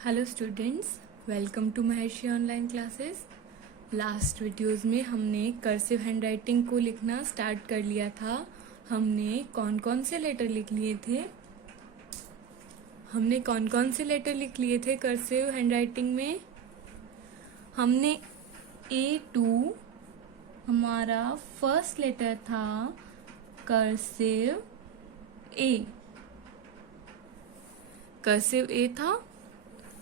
Hello students, welcome to Maharshi online classes. Last videos में हमने cursive handwriting को लिखना स्टार्ट कर लिया था। हमने कौन कौन से लेटर लिख लिए थे कर्सिव हैंडराइटिंग में? हमने A2 हमारा फर्स्ट लेटर था, कर्सिव ए था।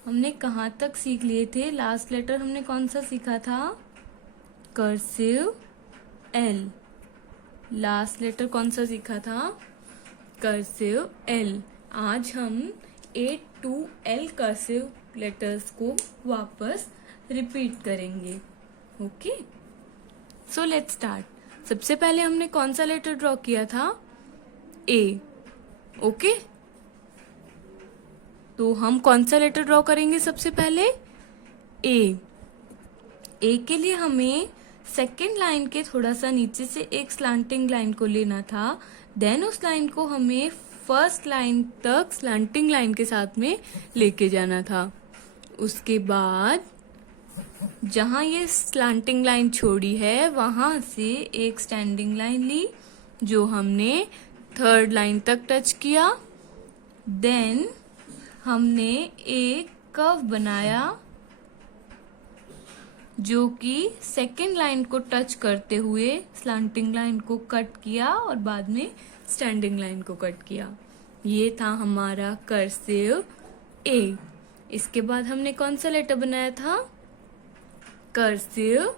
हमने कहाँ तक सीख लिए थे? लास्ट लेटर हमने कौन सा सीखा था? Cursive L. लास्ट लेटर कौन सा सीखा था? Cursive L. आज हम A2L कर्सिव लेटर्स को वापस रिपीट करेंगे। Okay, so let's start. सबसे पहले हमने कौन सा लेटर ड्रॉ किया था? ए। ओके, तो हम कौन सा लेटर ड्रॉ करेंगे सबसे पहले? ए के लिए हमें सेकेंड लाइन के थोड़ा सा नीचे से एक स्लांटिंग लाइन को लेना था। देन उस लाइन को हमें फर्स्ट लाइन तक स्लांटिंग लाइन के साथ में लेके जाना था। उसके बाद जहां ये स्लांटिंग लाइन छोड़ी है वहां से एक स्टैंडिंग लाइन ली जो हमने थर्ड लाइन तक टच किया। देन हमने एक कर्व बनाया जो कि सेकेंड लाइन को टच करते हुए स्लांटिंग लाइन को कट किया और बाद में स्टैंडिंग लाइन को कट किया। ये था हमारा कर्सिव ए। इसके बाद हमने कौन सा लेटर बनाया था? Cursive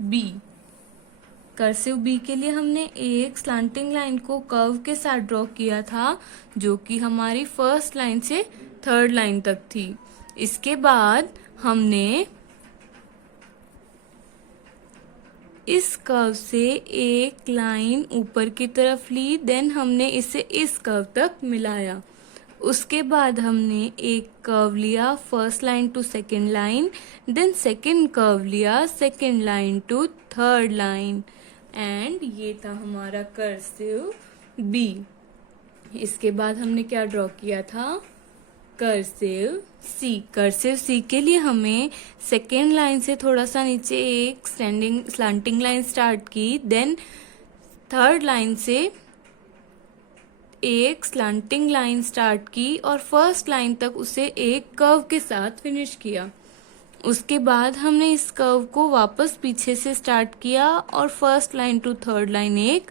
B. कर्सिव बी के लिए हमने एक स्लांटिंग लाइन को कर्व के साथ ड्रॉ किया था जो कि हमारी फर्स्ट लाइन से थर्ड लाइन तक थी। इसके बाद हमने इस कर्व से एक लाइन ऊपर की तरफ ली। देन हमने इसे इस कर्व तक मिलाया। उसके बाद हमने एक कर्व लिया first line to second line. Then second curve लिया second line to third line. And ये था हमारा कर्सिव बी। इसके बाद हमने क्या ड्रॉ किया था? Cursive C. कर्सिव सी के लिए हमें सेकेंड लाइन से थोड़ा सा नीचे एक स्लांटिंग लाइन स्टार्ट की। देन थर्ड लाइन से एक स्लांटिंग लाइन स्टार्ट की और फर्स्ट लाइन तक उसे एक कर्व के साथ फिनिश किया। उसके बाद हमने इस कर्व को वापस पीछे से स्टार्ट किया और first line to third line एक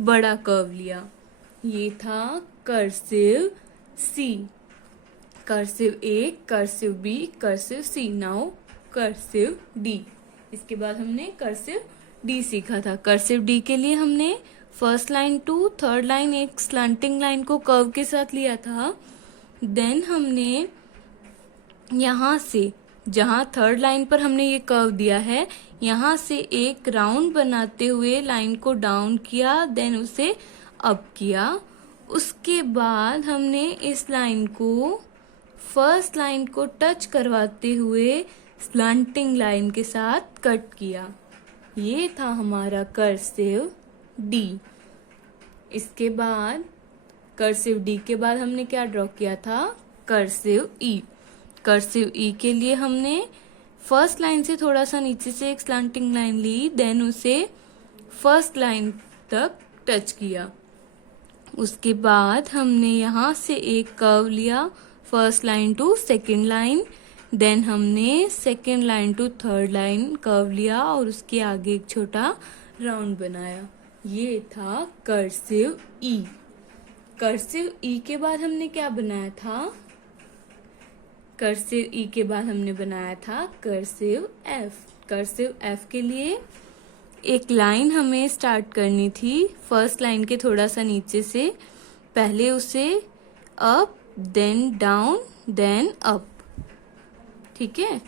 बड़ा कर्व लिया। ये था cursive C. Cursive A, cursive B, cursive C. Now cursive D. इसके बाद हमने कर्सिव डी सीखा था। कर्सिव डी के लिए हमने first line to third line एक स्लांटिंग लाइन को कर्व के साथ लिया था। देन हमने यहाँ से जहाँ थर्ड लाइन पर हमने ये कर्व दिया है यहाँ से एक राउंड बनाते हुए लाइन को डाउन किया। देन उसे अप किया। उसके बाद हमने इस लाइन को फर्स्ट लाइन को टच करवाते हुए स्लांटिंग लाइन के साथ कट किया। ये था हमारा कर्सिव डी। इसके बाद कर्सिव डी के बाद हमने क्या ड्रॉ किया था? कर्सिव ई। कर्सिव ई के लिए हमने फर्स्ट लाइन से थोड़ा सा नीचे से एक स्लांटिंग लाइन ली। देन उसे फर्स्ट लाइन तक टच किया। उसके बाद हमने यहाँ से एक कर्व लिया first line to second line. Then हमने second line to third line curve लिया और उसके आगे एक छोटा राउंड बनाया। ये था कर्सिव ई। कर्सिव ई के बाद हमने क्या बनाया था? कर्सिव ई के बाद हमने बनाया था कर्सिव एफ। कर्सिव एफ के लिए एक लाइन हमें स्टार्ट करनी थी फर्स्ट लाइन के थोड़ा सा नीचे से। पहले उसे up, then down, then up. ठीक है।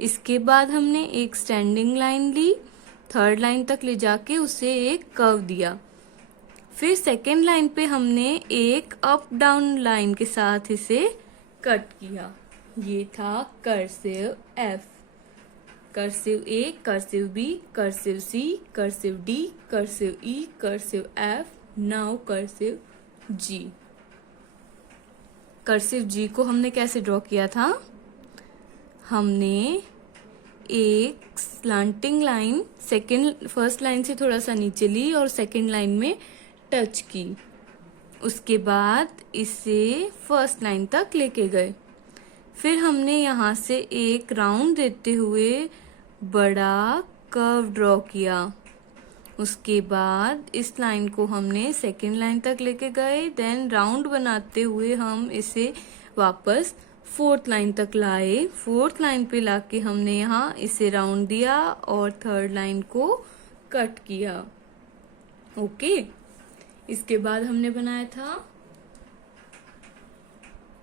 इसके बाद हमने एक स्टैंडिंग लाइन ली, थर्ड लाइन तक ले जाके उसे एक कर्व दिया। फिर सेकेंड लाइन पे हमने एक अप डाउन लाइन के साथ इसे कट किया। ये था cursive F. Cursive A, cursive B, cursive C, cursive D, cursive E, cursive F. Now cursive ji. Cursive जी को हमने कैसे ड्रॉ किया था? हमने एक स्लांटिंग लाइन फर्स्ट लाइन से थोड़ा सा नीचे ली और सेकंड लाइन में टच की। उसके बाद इसे फर्स्ट लाइन तक लेके गए। फिर हमने यहाँ से एक राउंड देते हुए बड़ा कर्व ड्रॉ किया। उसके बाद इस लाइन को हमने सेकेंड लाइन तक लेके गए। देन राउंड बनाते हुए हम इसे वापस फोर्थ लाइन तक लाए। फोर्थ लाइन पे लाके हमने यहाँ इसे राउंड दिया और थर्ड लाइन को कट किया। ओके, इसके बाद हमने बनाया था,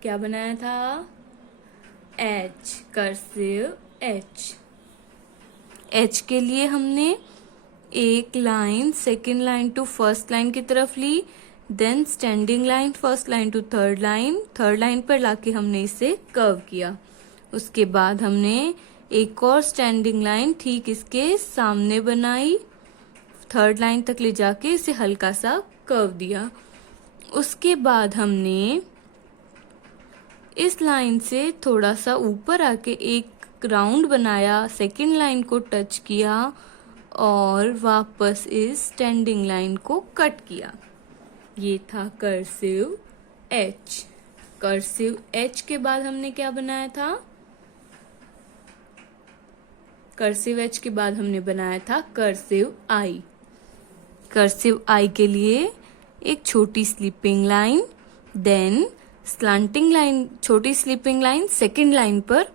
क्या बनाया था? H, cursive H. एच के लिए हमने एक line second line to first line की तरफ ली, then standing line first line to third line पर लाके हमने इसे कर्व किया। उसके बाद हमने एक और स्टैंडिंग लाइन ठीक इसके सामने बनाई, थर्ड लाइन तक ले जाके इसे हल्का सा कर्व दिया। उसके बाद हमने इस लाइन से थोड़ा सा ऊपर आके एक राउंड बनाया, सेकेंड लाइन को टच किया और वापस इस स्टैंडिंग लाइन को कट किया। ये था कर्सिव एच। कर्सिव एच के बाद हमने क्या बनाया था? कर्सिव एच के बाद हमने बनाया था कर्सिव आई। कर्सिव आई के लिए एक छोटी sleeping line, then slanting line, छोटी स्लीपिंग लाइन सेकेंड लाइन पर।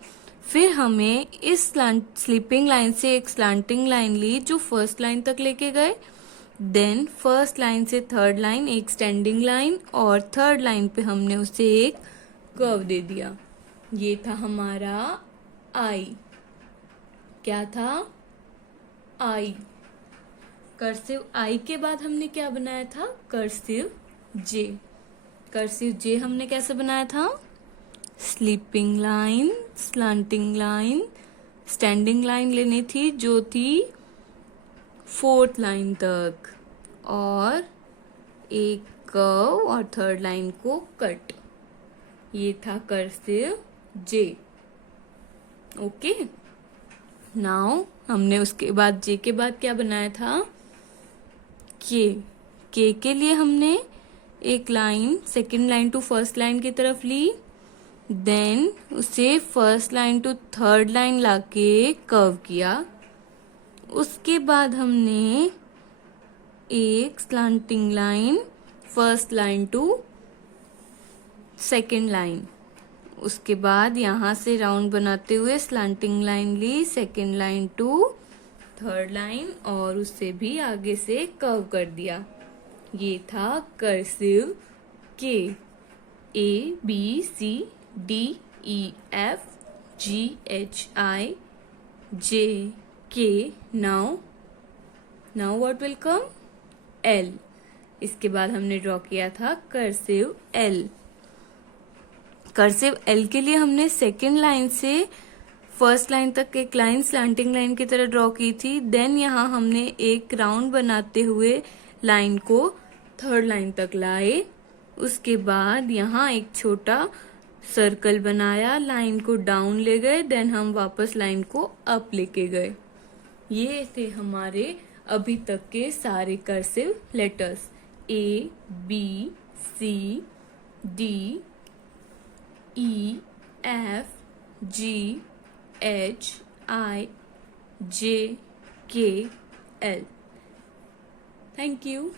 फिर हमें इस स्लीपिंग लाइन से एक स्लांटिंग लाइन ली जो फर्स्ट लाइन तक लेके गए। देन फर्स्ट लाइन से थर्ड लाइन एक स्टैंडिंग लाइन और थर्ड लाइन पे हमने उसे एक कर्व दे दिया। ये था हमारा आई। क्या था? आई। कर्सिव आई के बाद हमने क्या बनाया था? कर्सिव जे। कर्सिव जे हमने कैसे बनाया था? Sleeping line, slanting line, standing line लेनी थी जो थी फोर्थ लाइन तक और एक कर्व और थर्ड लाइन को कट। ये था कर्सिव जे। ओके, नाउ हमने उसके बाद जे के बाद क्या बनाया था? के के लिए हमने एक line second line to first line की तरफ ली, देन उसे first line to third line लाके कर्व किया। उसके बाद हमने एक slanting line first line to second line, उसके बाद यहाँ से राउंड बनाते हुए स्लांटिंग लाइन ली second line to third line और उससे भी आगे से कर्व कर दिया। ये था कर्सिव के। A B C D E F G H I J K। now what will come? L। इसके बाद हमने ड्रॉ किया था कर्सिव L। कर्सिव L के लिए हमने सेकेंड लाइन से फर्स्ट लाइन तक एक लाइन स्लैंटिंग लाइन की तरह ड्रॉ की थी। देन यहाँ हमने एक राउंड बनाते हुए लाइन को थर्ड लाइन तक लाए। उसके बाद यहाँ एक छोटा सर्कल बनाया, लाइन को डाउन ले गए, देन हम वापस लाइन को अप लेके गए। ये थे हमारे अभी तक के सारे cursive letters A B C D E F G H I J K L। Thank you.